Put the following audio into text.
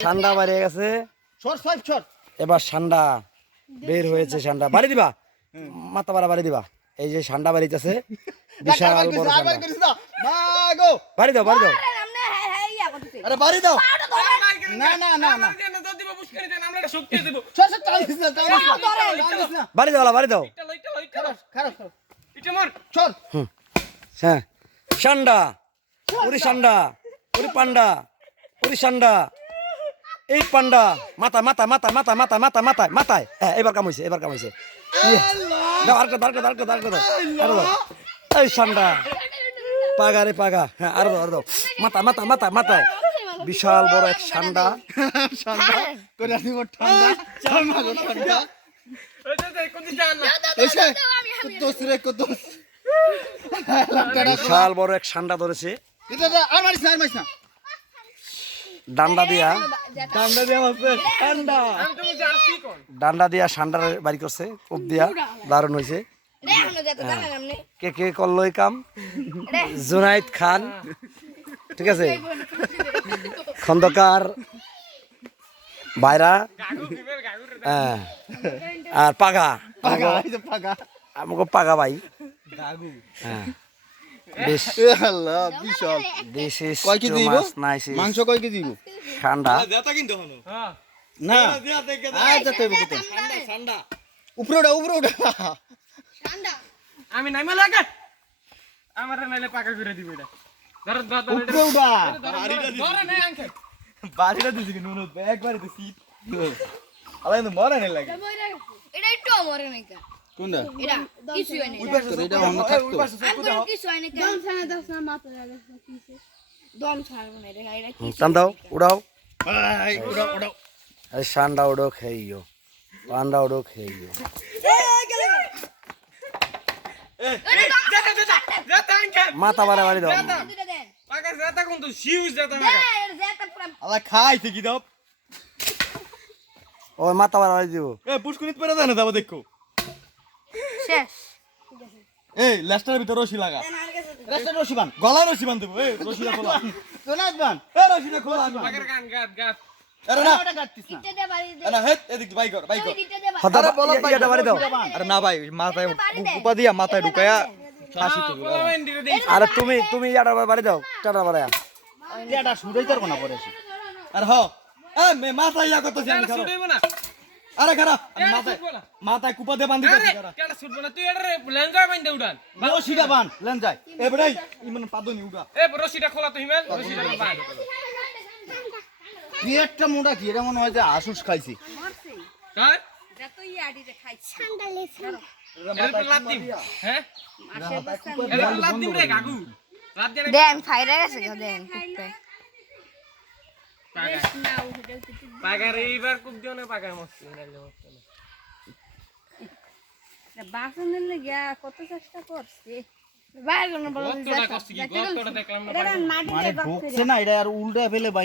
ঠান্ডা বাইরে গেছে শর্ট 5 শর্ট এবার ঠান্ডা বের হয়েছে ঠান্ডা বাড়ি দিবা মাথা বাড়ি দিবা এই যে ঠান্ডা বাড়িতেছে বিশাল বড় ঠান্ডা মাগো বাড়ি দাও আরে বাড়ি দাও না না না না শর্ট শর্ট চালিস না বাড়ি দাও বাড়ি দাও খারাপ শর্ট হ্যাঁ ঠান্ডা ওরে ঠান্ডা ওরে পান্ডা ওরে ঠান্ডা এই পান্ডা মাথা মাথা মাথা মাথা মাথা মাথা মাথায় মাথায় হ্যাঁ এবার কামাইছে দাও আর দাও এই ঠান্ডা পাগা রে পাগা হ্যাঁ আর দাও মাথা মাথা মাথা মাথায় বিশাল বড় এক ঠান্ডা করে দিব ঠান্ডা ঠান্ডা এসে কুদ্দুস রে কুদ্দুস বিশাল বড় এক ঠান্ডা ধরেছে এটা আর মারিস না ডান্ডা দিয়া হচ্ছে ঠান্ডা ডান্ডা দিয়া ঠান্ডার বাড়ি করছে কোপ দিয়া দারুণ হয়েছে কে কে করলো এই কাম জুনাইদ খান ঠিক আছে খন্দকার বাইরা হ্যাঁ আর পাগা আমাকে পাগা ভাই হ্যাঁ বেশ আল্লাহ বিশাল দিস ইজ কয় কেজি দিব মাংস কয় কেজি দিব ঠান্ডা না আচ্ছা তো বুঝতে ঠান্ডা উপরে ওঠা আমি নাইমা লাগে আমার নাইলে পাকা করে দিব এটা উপরে ওঠা ধরে নাই আঙ্কে বাড়িটা দিছি কি নুন একবারে দিছি আলাই তো মরে নাই লাগে এটা একটু মরে নাই কা কোনটা এটা কিছু হয় নাই ওই পাশে এটা অন্য থাকতো আমার কিছু হয় নাই দম ছানা দাও না মাথা লাগা কিছু দম ছাড়ব না এটা কি টান দাও উড়াও এই ওড়া এই ঠান্ডা উড়ো খেইও পান্ডা উড়ো খেইও মাথা বাড়ি দাও দুটো দেন পাকা যেটা কোন তো সিউজ যেটা পাকা এর যেটা পুরো আলা খাইছে কি দাও ওই মাথা বাড়ি দিব এ পুষ্কুনিত পরে দেন যাবো দেখো শেষ এই লেস্টারের ভিতর রশি লাগা লেস্টার রশি বান গলায় রশি বান দেবো এই রশিটা খোলা সোনাত বান এ রশিটা খোলা বান পাকার গান গাত আরে না ওটা কাটতিস না ইটা দে বাড়ি দে আরে হেট এদিক বাই কর ইটা দে হতা ইয়েটা বাড়ি দাও আরে না ভাই মাথায় কুপা দিয়া মাথায় ঢুকায়া হাসি তো বলেন দিরে দেই আরে তুমি ইয়াটা বাড়ি দাও টাটা বাড়ি এটা শুরুই তার কোনা পড়ে আছে আর হ এ মে মাথা ইয়া করতেছি আমি খারাপ ছুটইব না আরে খারাপ আমি এটা মাথায় ছুটবো না মাথায় কুপা দিয়ে বান্ধি দিছি আরে খারাপ কেডা ছুটবো না তুই এটা লেঞ্জয় বাইন্দা উড়ান রশিটা বান লেন যায় এবড়াই ইমন পাদনি উড়া এ রশিটা খোলা তো হিমেল রশিটা বান কি একটা মোটা কি এটা মনে হয় যে আসুস খাইছি হ্যাঁ যত ইয়াডি রে খাই ঠান্ডা লেছে এর লাত দিম হ্যাঁ এর লাত দিম রে কাকু লাত দিয়ে দেন ফাইরা গেছে দেন কুপে পাকা নাও এটা পাকা রে এইবার কুপ দিও না পাকা মস্ত নাইলে মস্ত বাসনের লাগা কত চেষ্টা করছে বাইরে কোন বড় কতটা কষ্ট কি কতটা দেখলাম না মানে ঢুকছে না এটা আর উল্টা ফেলে